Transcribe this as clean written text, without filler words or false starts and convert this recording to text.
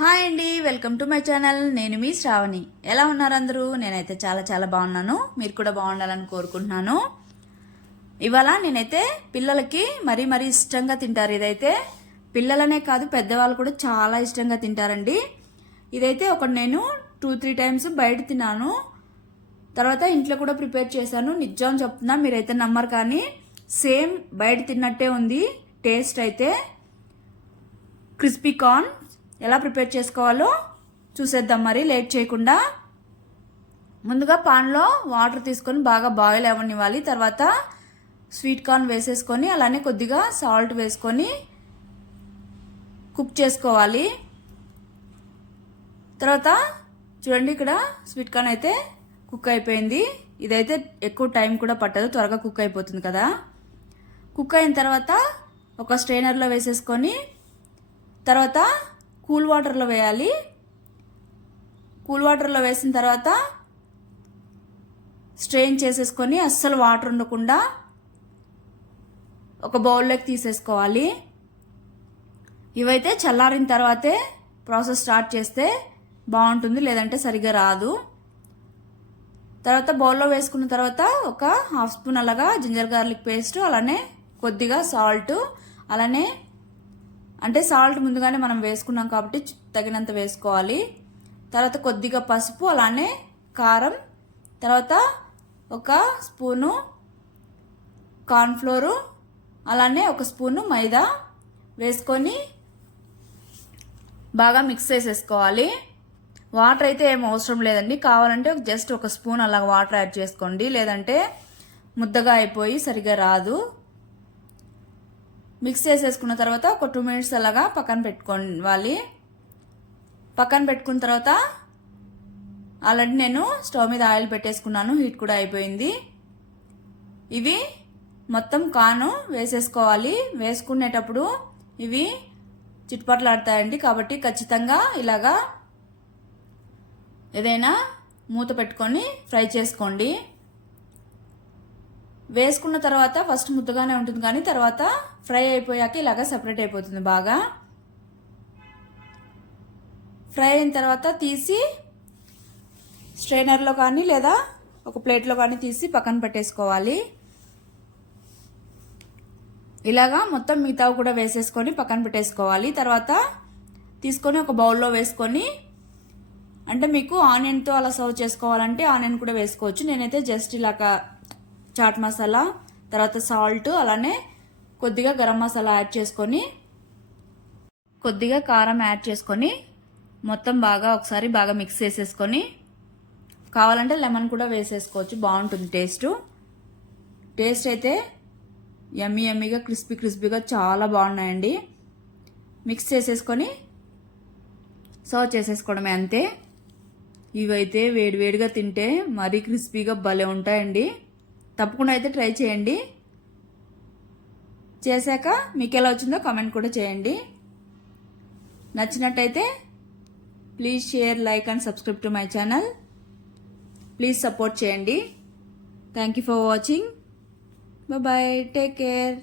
Hi అండి, welcome to my channel. నేను మీ శ్రావణి. ఎలా ఉన్నారు అందరూ? నేనైతే చాలా చాలా బాగున్నాను. మీరు కూడా బాగుండాలని కోరుకుంటున్నాను. ఇవాళ నేనైతే పిల్లలకి మరీ మరీ ఇష్టంగా తింటారు. ఇదైతే పిల్లలనే కాదు, పెద్దవాళ్ళు కూడా చాలా ఇష్టంగా తింటారండి. ఇదైతే నేను 2-3 టైమ్స్ బయట తిన్నాను. తర్వాత ఇంట్లో కూడా ప్రిపేర్ చేశాను. నిజం చెప్తున్నా, మీరైతే నమ్మరు, కానీ సేమ్ బయట తిన్నట్టే ఉంది టేస్ట్ అయితే. క్రిస్పీ కార్న్ ఎలా ప్రిపేర్ చేసుకోవాలో చూసేద్దాం. మరి లేట్ చేయకుండా ముందుగా పాన్లో వాటర్ తీసుకొని బాగా బాయిల్ అవ్వనివ్వాలి. తర్వాత స్వీట్ కార్న్ వేసేసుకొని అలానే కొద్దిగా సాల్ట్ వేసుకొని కుక్ చేసుకోవాలి. తర్వాత చూడండి, ఇక్కడ స్వీట్ కార్న్ అయితే కుక్ అయిపోయింది. ఇదైతే ఎక్కువ టైం కూడా పట్టదు, త్వరగా కుక్ అయిపోతుంది కదా. కుక్ అయిన తర్వాత ఒక స్ట్రైనర్లో వేసేసుకొని తర్వాత కూల్ వాటర్లో వేయాలి. కూల్ వాటర్లో వేసిన తర్వాత స్ట్రెయిన్ చేసేసుకొని అస్సలు వాటర్ ఉండకుండా ఒక బౌల్లోకి తీసేసుకోవాలి. ఇవైతే చల్లారిన తర్వాతే ప్రాసెస్ స్టార్ట్ చేస్తే బాగుంటుంది, లేదంటే సరిగ్గా రాదు. తర్వాత బౌల్లో వేసుకున్న తర్వాత ఒక 1/2 స్పూన్ అలాగా జింజర్ గార్లిక్ పేస్ట్, అలానే కొద్దిగా సాల్ట్, అలానే అంటే సాల్ట్ ముందుగానే మనం వేసుకున్నాం కాబట్టి తగినంత వేసుకోవాలి. తర్వాత కొద్దిగా పసుపు, అలానే కారం, తర్వాత ఒక స్పూను కార్న్ఫ్లోరు, అలానే ఒక స్పూను మైదా వేసుకొని బాగా మిక్స్ చేసేసుకోవాలి. వాటర్ అయితే ఏం అవసరం లేదండి. కావాలంటే జస్ట్ ఒక స్పూన్ అలా వాటర్ యాడ్ చేసుకోండి, లేదంటే ముద్దగా అయిపోయి సరిగా రాదు. మిక్స్ చేసేసుకున్న తర్వాత ఒక 2 మినిట్స్ అలాగా పక్కన పెట్టుకోవాలి. పక్కన పెట్టుకున్న తర్వాత ఆల్రెడీ నేను స్టవ్ మీద ఆయిల్ పెట్టేసుకున్నాను, హీట్ కూడా అయిపోయింది. ఇవి మొత్తం కాను వేసేసుకోవాలి. వేసుకునేటప్పుడు ఇవి చిట్పట్లాడతాయండి, కాబట్టి ఖచ్చితంగా ఇలాగా ఏదైనా మూత పెట్టుకొని ఫ్రై చేసుకోండి. వేసుకున్న తర్వాత ఫస్ట్ ముద్దగానే ఉంటుంది, కానీ తర్వాత ఫ్రై అయిపోయాక ఇలాగా సెపరేట్ అయిపోతుంది. బాగా ఫ్రై అయిన తర్వాత తీసి స్ట్రైనర్లో కానీ లేదా ఒక ప్లేట్లో కానీ తీసి పక్కన పెట్టేసుకోవాలి. ఇలాగా మొత్తం మిగతావి కూడా వేసేసుకొని పక్కన పెట్టేసుకోవాలి. తర్వాత తీసుకొని ఒక బౌల్లో వేసుకొని, అంటే మీకు ఆనియన్తో అలా సర్వ్ చేసుకోవాలంటే ఆనియన్ కూడా వేసుకోవచ్చు. నేనైతే జస్ట్ ఇలాగా చాట్ మసాలా, తర్వాత సాల్ట్, అలానే కొద్దిగా గరం మసాలా యాడ్ చేసుకొని కొద్దిగా కారం యాడ్ చేసుకొని మొత్తం బాగా ఒకసారి బాగా మిక్స్ చేసేసుకొని, కావాలంటే లెమన్ కూడా వేసేసుకోవచ్చు, బాగుంటుంది టేస్ట్ అయితే యమ్మీ యమ్మీగా క్రిస్పీగా చాలా బాగున్నాయండి. మిక్స్ చేసేసుకొని సర్వ్ చేసేసుకోవడమే, అంతే. ఇవైతే వేడివేడిగా తింటే మరీ క్రిస్పీగా భలే ఉంటాయండి. తప్పకుండా అయితే ట్రై చేయండి. చేశాక మీకు ఎలా వచ్చిందో కామెంట్ కూడా చేయండి. నచ్చినట్టయితే please share, like and subscribe to my channel. Please support చేయండి. Thank you for watching. Bye, take care.